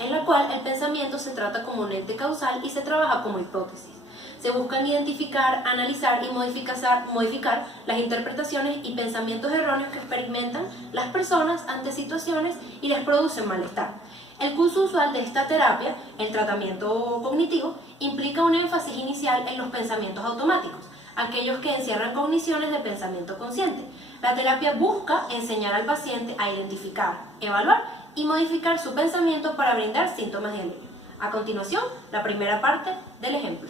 en la cual el pensamiento se trata como un ente causal y se trabaja como hipótesis. Se buscan identificar, analizar y modificar las interpretaciones y pensamientos erróneos que experimentan las personas ante situaciones y les producen malestar. El curso usual de esta terapia, el tratamiento cognitivo, implica un énfasis inicial en los pensamientos automáticos, aquellos que encierran cogniciones de pensamiento consciente. La terapia busca enseñar al paciente a identificar, evaluar y modificar su pensamiento para brindar síntomas de alivio. A continuación, la primera parte del ejemplo.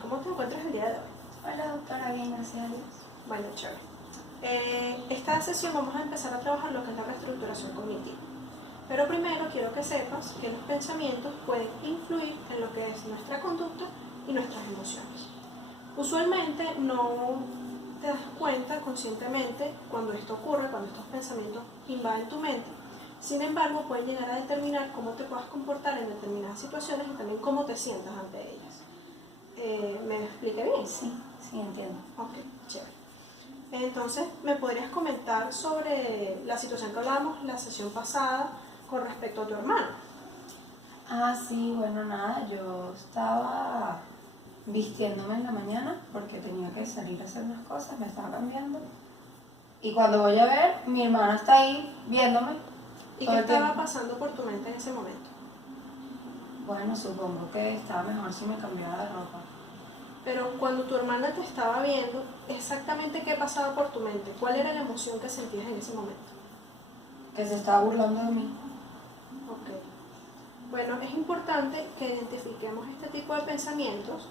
¿Cómo te encuentras el día de hoy? Hola doctora, bien, gracias a Dios. Bueno, chévere. Esta sesión vamos a empezar a trabajar lo que es la reestructuración cognitiva. Pero primero quiero que sepas que los pensamientos pueden influir en lo que es nuestra conducta y nuestras emociones. Usualmente no te das cuenta conscientemente cuando esto ocurre, cuando estos pensamientos invaden tu mente. Sin embargo, pueden llegar a determinar cómo te puedas comportar en determinadas situaciones y también cómo te sientas ante ellas. ¿Me expliqué bien? Sí, entiendo. Ok, chévere. Entonces, ¿me podrías comentar sobre la situación que hablamos la sesión pasada con respecto a tu hermano? Sí, bueno, nada, yo estaba vistiéndome en la mañana porque tenía que salir a hacer unas cosas, me estaba cambiando. Y cuando voy a ver, mi hermana está ahí viéndome. ¿Y qué estaba pasando por tu mente en ese momento? Bueno, supongo que estaba mejor si me cambiara de ropa. Pero cuando tu hermana te estaba viendo, ¿exactamente qué pasaba por tu mente? ¿Cuál era la emoción que sentías en ese momento? Que se estaba burlando de mí. Ok. Bueno, es importante que identifiquemos este tipo de pensamientos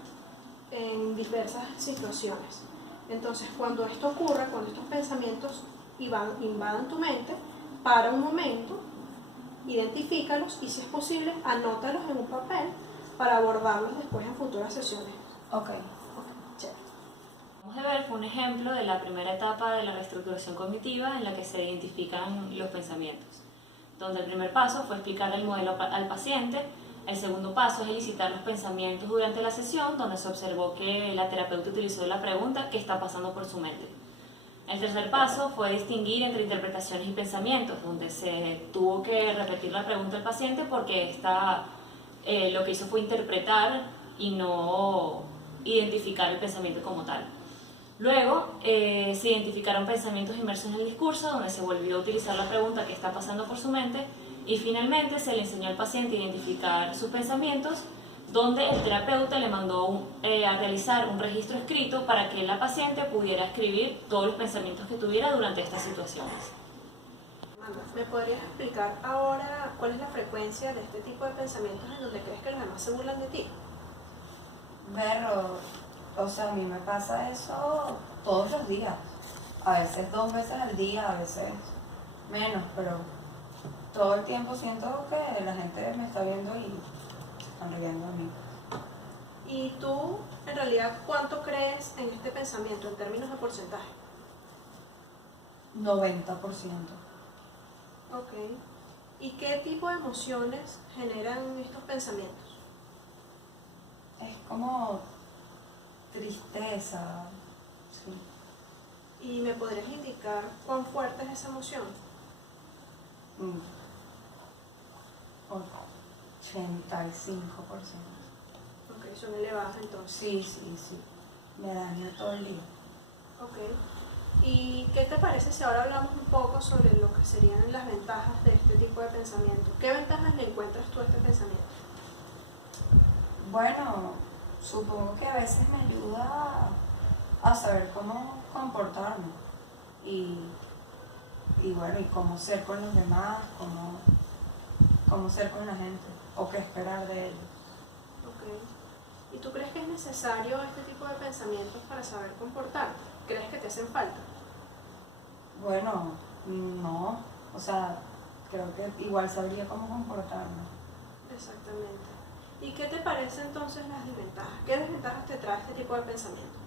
en diversas situaciones. Entonces, cuando esto ocurra, cuando estos pensamientos invadan tu mente, para un momento, identifícalos y si es posible, anótalos en un papel para abordarlos después en futuras sesiones. Ok. Chévere. Vamos a ver fue un ejemplo de la primera etapa de la reestructuración cognitiva en la que se identifican los pensamientos, donde el primer paso fue explicar el modelo al paciente. El segundo paso es elicitar los pensamientos durante la sesión, donde se observó que la terapeuta utilizó la pregunta ¿qué está pasando por su mente? El tercer paso fue distinguir entre interpretaciones y pensamientos, donde se tuvo que repetir la pregunta al paciente porque lo que hizo fue interpretar y no identificar el pensamiento como tal. Luego se identificaron pensamientos inmersos en el discurso, donde se volvió a utilizar la pregunta ¿qué está pasando por su mente? Y finalmente se le enseñó al paciente a identificar sus pensamientos, donde el terapeuta le mandó a realizar un registro escrito para que la paciente pudiera escribir todos los pensamientos que tuviera durante estas situaciones. ¿Me podrías explicar ahora cuál es la frecuencia de este tipo de pensamientos en donde crees que los demás se burlan de ti? O sea, a mí me pasa eso todos los días. A veces 2 veces al día, a veces menos, pero todo el tiempo siento que la gente me está viendo y están riendo de mí. ¿Y tú, en realidad, cuánto crees en este pensamiento en términos de porcentaje? 90%. Ok. ¿Y qué tipo de emociones generan estos pensamientos? Es como tristeza, sí. ¿Y me podrías indicar cuán fuerte es esa emoción? 85%. Ok, son elevadas entonces. Sí. Me daña todo el día. Ok. ¿Y qué te parece si ahora hablamos un poco sobre lo que serían las ventajas de este tipo de pensamiento? ¿Qué ventajas le encuentras tú a este pensamiento? Bueno, supongo que a veces me ayuda a saber cómo comportarme y bueno, y cómo ser con los demás, cómo ser con la gente o qué esperar de ellos. Ok. ¿Y tú crees que es necesario este tipo de pensamientos para saber comportarte? ¿Crees que te hacen falta? Bueno, no, o sea, creo que igual sabría cómo comportarme. Exactamente. ¿Y qué te parecen entonces las desventajas? ¿Qué desventajas te trae este tipo de pensamiento?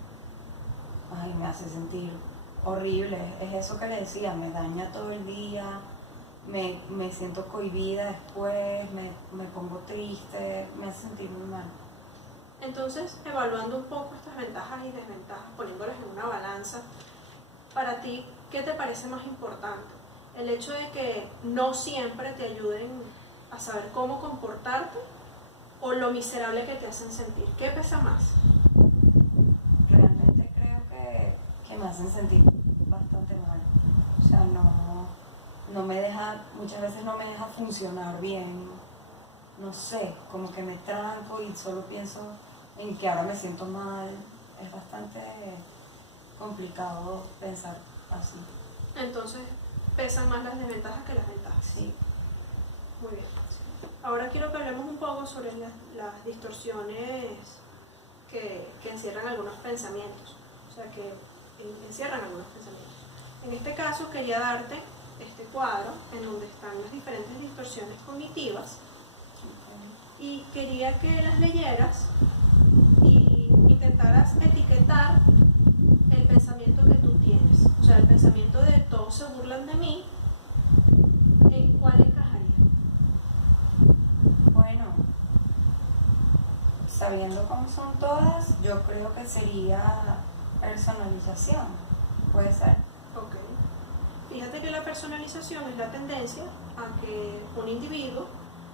Ay, me hace sentir horrible, es eso que le decía, me daña todo el día, me siento cohibida después, me pongo triste, me hace sentir muy mal. Entonces, evaluando un poco estas ventajas y desventajas, poniéndolas en una balanza, para ti, ¿qué te parece más importante? el hecho de que no siempre te ayuden a saber cómo comportarte o lo miserable que te hacen sentir. ¿Qué pesa más? Realmente creo que me hacen sentir bastante mal. O sea, no me deja, muchas veces no me deja funcionar bien. No sé, como que me tranco y solo pienso en que ahora me siento mal. Es bastante complicado pensar así. Entonces, pesan más las desventajas que las ventajas. Sí. Muy bien. Ahora quiero que hablemos un poco sobre las distorsiones que encierran algunos pensamientos. O sea, que encierran algunos pensamientos. En este caso, quería darte este cuadro en donde están las diferentes distorsiones cognitivas y quería que las leyeras y intentaras etiquetar el pensamiento que tú tienes. O sea, el pensamiento de todos se burlan de mí, ¿en cuál encajaría? Bueno, sabiendo cómo son todas, yo creo que sería personalización. Puede ser. Ok. Fíjate que la personalización es la tendencia a que un individuo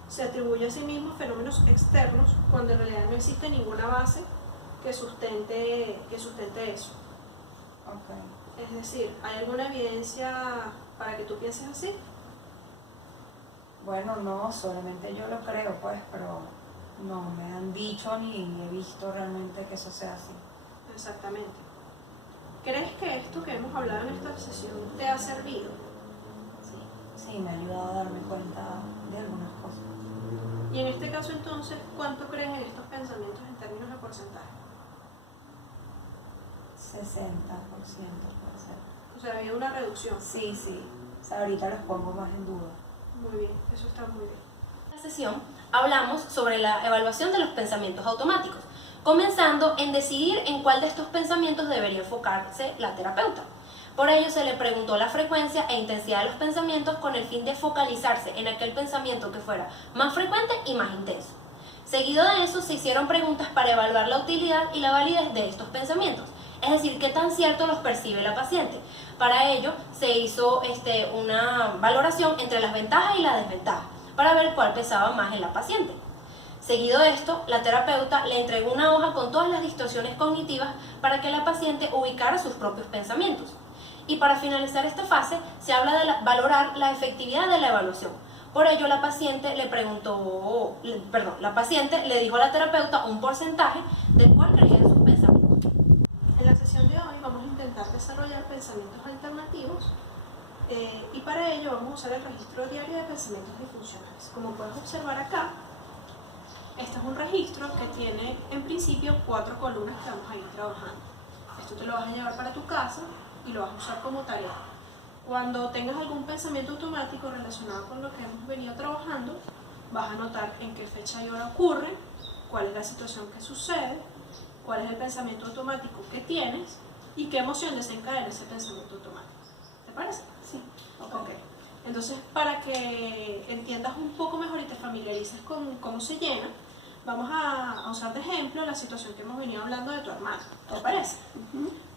se atribuye a sí mismo fenómenos externos cuando en realidad no existe ninguna base que sustente eso. Ok. Es decir, ¿hay alguna evidencia para que tú pienses así? Bueno, no, solamente yo lo creo, pues, pero no me han dicho ni he visto realmente que eso sea así. Exactamente. ¿Crees que esto que hemos hablado en esta sesión te ha servido? Sí, me ha ayudado a darme cuenta de algunas cosas. Y en este caso entonces, ¿cuánto crees en estos pensamientos en términos de porcentaje? 60% puede ser. O sea, ha habido una reducción. Sí, sí. O sea, ahorita los pongo más en duda. Muy bien, eso está muy bien. En esta sesión hablamos sobre la evaluación de los pensamientos automáticos, comenzando en decidir en cuál de estos pensamientos debería enfocarse la terapeuta. Por ello se le preguntó la frecuencia e intensidad de los pensamientos con el fin de focalizarse en aquel pensamiento que fuera más frecuente y más intenso. Seguido de eso se hicieron preguntas para evaluar la utilidad y la validez de estos pensamientos, es decir, qué tan cierto los percibe la paciente. Para ello se hizo una valoración entre las ventajas y las desventajas, para ver cuál pesaba más en la paciente. Seguido de esto, la terapeuta le entregó una hoja con todas las distorsiones cognitivas para que la paciente ubicara sus propios pensamientos. Y para finalizar esta fase, se habla de valorar la efectividad de la evaluación. Por ello, la paciente le dijo a la terapeuta un porcentaje de cuál creía en sus pensamientos. En la sesión de hoy vamos a intentar desarrollar pensamientos alternativos y para ello vamos a usar el registro diario de pensamientos disfuncionales. Como puedes observar acá, este es un registro que tiene en principio 4 columnas que vamos a ir trabajando. Esto te lo vas a llevar para tu casa y lo vas a usar como tarea. Cuando tengas algún pensamiento automático relacionado con lo que hemos venido trabajando, vas a notar en qué fecha y hora ocurre, cuál es la situación que sucede, cuál es el pensamiento automático que tienes y qué emoción desencadena ese pensamiento automático. ¿Te parece? Sí. Ok. Entonces, para que entiendas un poco mejor y te familiarices con cómo se llena, vamos a usar de ejemplo la situación que hemos venido hablando de tu hermana. ¿Te parece?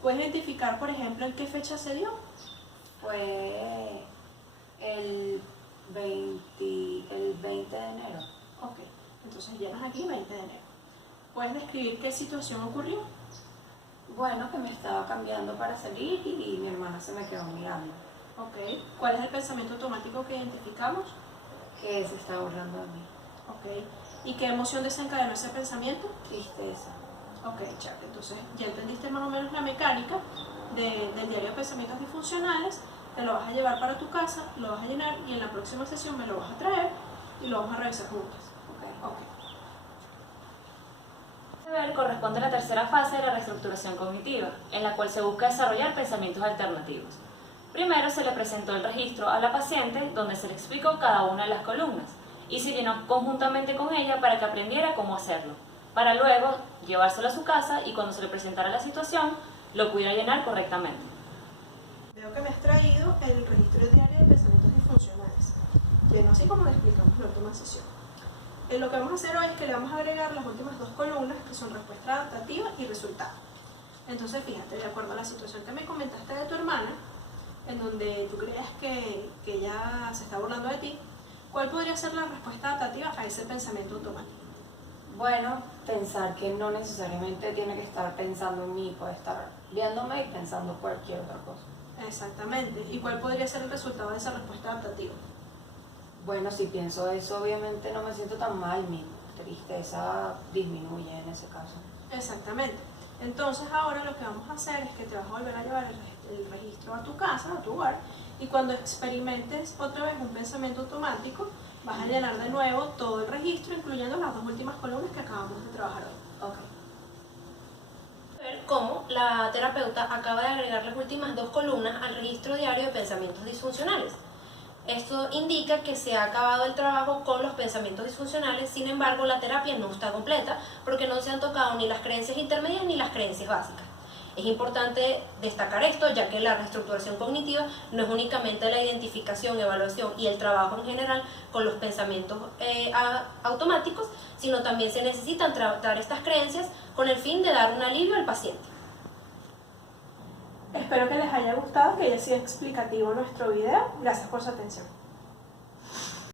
¿Puedes identificar, por ejemplo, en qué fecha se dio? Fue el 20 de enero. Ok. Entonces llenas aquí 20 de enero. ¿Puedes describir qué situación ocurrió? Bueno, que me estaba cambiando para salir y mi hermana se me quedó mirando. Ok. ¿Cuál es el pensamiento automático que identificamos? Que se está burlando de mí. Ok. ¿Y qué emoción desencadenó ese pensamiento? Tristeza. Ok, chévere. Entonces ya entendiste más o menos la mecánica del diario de pensamientos disfuncionales. Te lo vas a llevar para tu casa, lo vas a llenar y en la próxima sesión me lo vas a traer y lo vamos a revisar juntas. Ok. Este deber corresponde a la tercera fase de la reestructuración cognitiva, en la cual se busca desarrollar pensamientos alternativos. Primero se le presentó el registro a la paciente, donde se le explicó cada una de las columnas, y se llenó conjuntamente con ella para que aprendiera cómo hacerlo, para luego llevárselo a su casa y cuando se le presentara la situación, lo pudiera llenar correctamente. Veo que me has traído el registro diario de pensamientos disfuncionales, lleno así como lo explicamos en la última sesión. Lo que vamos a hacer hoy es que le vamos a agregar las últimas 2 columnas, que son respuesta adaptativa y resultado. Entonces, fíjate, de acuerdo a la situación que me comentaste de tu hermana, en donde tú creas que ella se está burlando de ti, ¿cuál podría ser la respuesta adaptativa a ese pensamiento automático? Bueno, pensar que no necesariamente tiene que estar pensando en mí, puede estar viéndome y pensando cualquier otra cosa. Exactamente. ¿Y cuál podría ser el resultado de esa respuesta adaptativa? Bueno, si pienso eso, obviamente no me siento tan mal, mi tristeza disminuye en ese caso. Exactamente. Entonces ahora lo que vamos a hacer es que te vas a volver a llevar el registro a tu casa, a tu hogar, y cuando experimentes otra vez un pensamiento automático, vas a llenar de nuevo todo el registro, incluyendo las 2 últimas columnas que acabamos de trabajar hoy. Ok. Ver cómo la terapeuta acaba de agregar las últimas 2 columnas al registro diario de pensamientos disfuncionales. Esto indica que se ha acabado el trabajo con los pensamientos disfuncionales, sin embargo la terapia no está completa porque no se han tocado ni las creencias intermedias ni las creencias básicas. Es importante destacar esto, ya que la reestructuración cognitiva no es únicamente la identificación, evaluación y el trabajo en general con los pensamientos automáticos, sino también se necesitan tratar estas creencias con el fin de dar un alivio al paciente. Espero que les haya gustado, que haya sido explicativo nuestro video. Gracias por su atención.